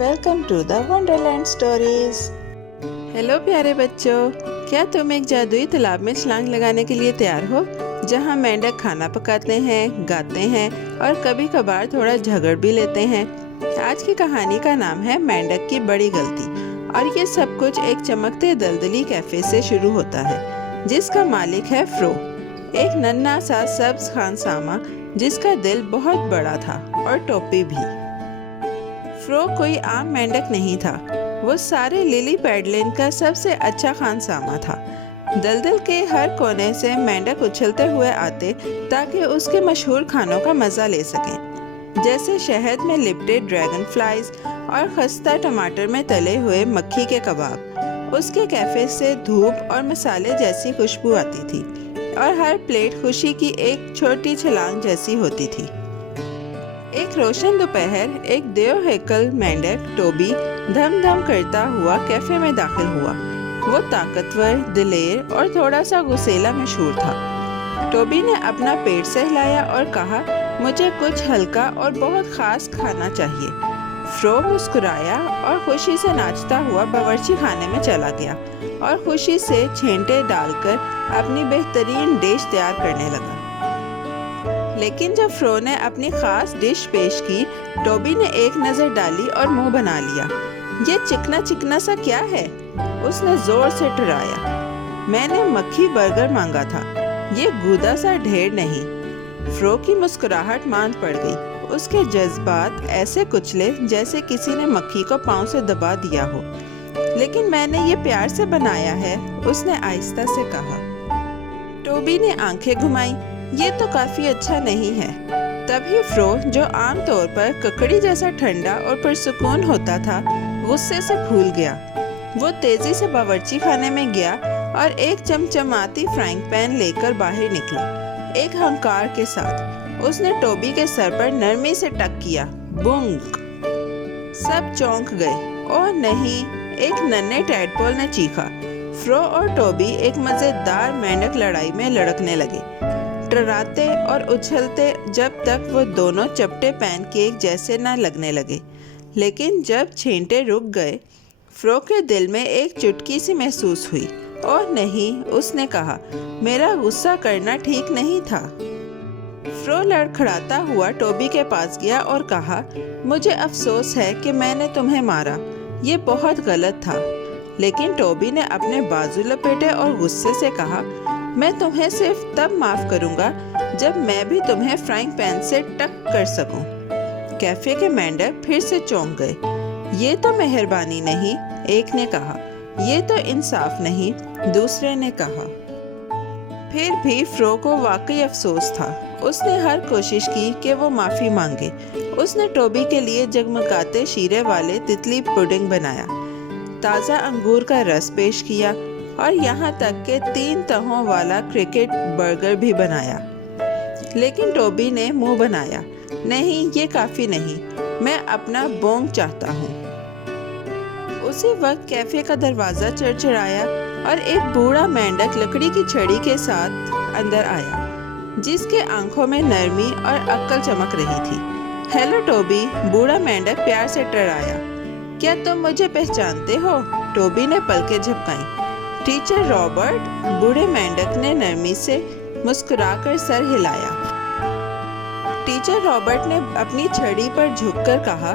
Welcome to the wonderland stories. Hello प्यारे बच्चों, क्या तुम एक जादुई तालाब में छलांग लगाने के लिए तैयार हो, जहां मेंढक खाना पकाते हैं, गाते हैं और कभी कभार थोड़ा झगड़ भी लेते हैं। आज की कहानी का नाम है मेंढक की बड़ी गलती, और ये सब कुछ एक चमकते दलदली कैफे से शुरू होता है, जिसका मालिक है फ्रो, एक नन्हा सा सब्ज खानसामा जिसका दिल बहुत बड़ा था और टोपी भी। फ्रो कोई आम मेंढक नहीं था, वो सारे लिली पैडलैंड का सबसे अच्छा खानसामा था। दलदल के हर कोने से मेंढक उछलते हुए आते ताकि उसके मशहूर खानों का मज़ा ले सकें, जैसे शहद में लिपटे ड्रैगन फ्लाइज और खस्ता टमाटर में तले हुए मक्खी के कबाब। उसके कैफे से धूप और मसाले जैसी खुशबू आती थी और हर प्लेट खुशी की एक छोटी छलांग जैसी होती थी। एक रोशन दोपहर एक देवहेकल मेंढक टोबी धम धम करता हुआ कैफे में दाखिल हुआ। वो ताकतवर, दिलेर और थोड़ा सा गुस्सैला मशहूर था। टोबी ने अपना पेट सहलाया और कहा, मुझे कुछ हल्का और बहुत खास खाना चाहिए। फ्रो मुस्कुराया और खुशी से नाचता हुआ बावर्ची खाने में चला गया और खुशी से छेंटे डालकर अपनी बेहतरीन डिश तैयार करने लगा। लेकिन जब फ्रो ने अपनी खास डिश पेश की, टोबी ने एक नज़र डाली और मुंह बना लिया। ये चिकना चिकना सा क्या है? उसने जोर से टुराया। मैंने मक्खी बर्गर मांगा था, ये गूदा सा ढेर नहीं। फ्रो की मुस्कुराहट मांद पड़ गई। उसके जज्बात ऐसे कुचले जैसे किसी ने मक्खी को पांव से दबा दिया हो। लेकिन मैंने ये प्यार से बनाया है, उसने आहिस्ता से कहा। टोबी ने आंखें घुमाई। ये तो काफी अच्छा नहीं है। तभी फ्रो, जो आम तौर पर ककड़ी जैसा ठंडा और पुरसुकून होता था, गुस्से से फूल गया। वो तेजी से बावर्ची खाने में गया और एक चमचमाती फ्राइंग पैन लेकर बाहर निकला। एक हंकार के साथ उसने टोबी के सर पर नरमी से टक किया। बुंक! सब चौंक गए। ओह नहीं! एक नन्हे टैडपोल ने चीखा। फ्रो और टोबी एक मजेदार मेंढक लड़ाई में लड़कने लगे, टकराते और उछलते जब तक वो दोनों चपटे पैनकेक जैसे न लगने लगे। लेकिन जब छेंटे रुक गए, फ्रो के दिल में एक चुटकी सी महसूस हुई। और नहीं, उसने कहा, मेरा गुस्सा करना ठीक नहीं था। फ्रो लड़खड़ाता हुआ टोबी के पास गया और कहा, मुझे अफसोस है कि मैंने तुम्हें मारा, ये बहुत गलत था। लेकिन टोबी ने अपने बाजू लपेटे और गुस्से से कहा, मैं तुम्हें सिर्फ तब माफ करूंगा जब मैं भी तुम्हें फ्राइंग पैन से टक कर सकूं। कैफे के मेंढक फिर से चौंक गए। ये तो मेहरबानी नहीं, एक ने कहा। ये तो इंसाफ नहीं, दूसरे ने कहा। फिर भी फ्रो को वाकई अफसोस था। उसने हर कोशिश की कि वो माफी मांगे। उसने टोबी के लिए जगमगाते शीरे वाले तितली पुडिंग बनाया, ताज़ा अंगूर का रस पेश किया और यहाँ तक के 3 तहों वाला क्रिकेट बर्गर भी बनाया। लेकिन टोबी ने मुंह बनाया, नहीं, ये काफी नहीं, मैं अपना बोंग चाहता हूँ। उसी वक्त कैफे का दरवाजा चरचराया और एक बूढ़ा मेंढक लकड़ी की छड़ी के साथ अंदर आया, जिसके आंखों में नरमी और अक्ल चमक रही थी। हेलो टोबी, बूढ़ा मेंढक प्यार से टकराया। क्या तुम मुझे पहचानते हो? टोबी ने पलकें झपकाई। टीचर रॉबर्ट, बूढ़े मेंढक ने नरमी से मुस्कुराकर सर हिलाया। टीचर रॉबर्ट ने अपनी छड़ी पर झुककर कहा,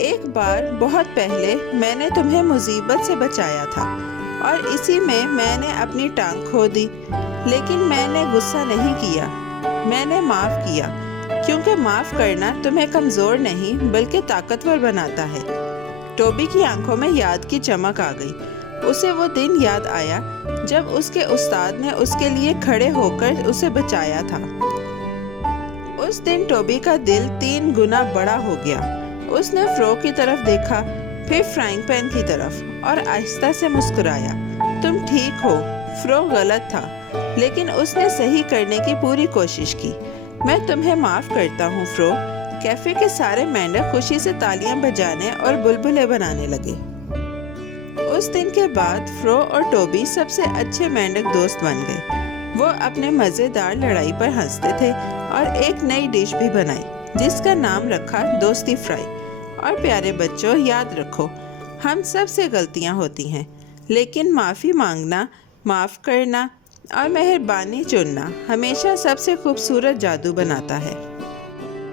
एक बार बहुत पहले मैंने तुम्हें मुसीबत से बचाया था और इसी में मैंने अपनी टांग खो दी। लेकिन मैंने गुस्सा नहीं किया, मैंने माफ किया, क्योंकि माफ करना तुम्हें कमजोर नहीं बल्कि ताकतवर बनाता है। टोबी की आंखों में याद की चमक आ गई। उसे वो दिन याद आया जब उसके उस्ताद ने उसके लिए खड़े होकर उसे बचाया था। उस दिन टोबी का दिल 3 गुना बड़ा हो गया। उसने फ्रो की तरफ देखा, फिर फ्राइंग पैन की तरफ और आहिस्ता से मुस्कुराया। तुम ठीक हो, फ्रो गलत था, लेकिन उसने सही करने की पूरी कोशिश की। मैं तुम्हें माफ करता हूँ फ्रो। कैफे के सारे मेंढक खुशी से तालियां बजाने और बुलबुलें बनाने लगे। उस दिन के बाद फ्रो और टोबी सबसे अच्छे मेंढक दोस्त बन गए। वो अपने मज़ेदार लड़ाई पर हंसते थे और एक नई डिश भी बनाई जिसका नाम रखा दोस्ती फ्राई। اور پیارے بچوں، یاد رکھو، ہم سب سے غلطیاں ہوتی ہیں، لیکن معافی مانگنا، معاف کرنا اور مہربانی چننا ہمیشہ سب سے خوبصورت جادو بناتا ہے۔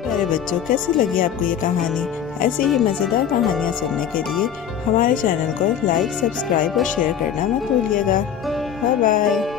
پیارے بچوں، کیسی لگی آپ کو یہ کہانی؟ ایسی ہی مزیدار کہانیاں سننے کے لیے ہمارے چینل کو لائک، سبسکرائب اور شیئر کرنا مت بھولیے گا۔ Bye bye.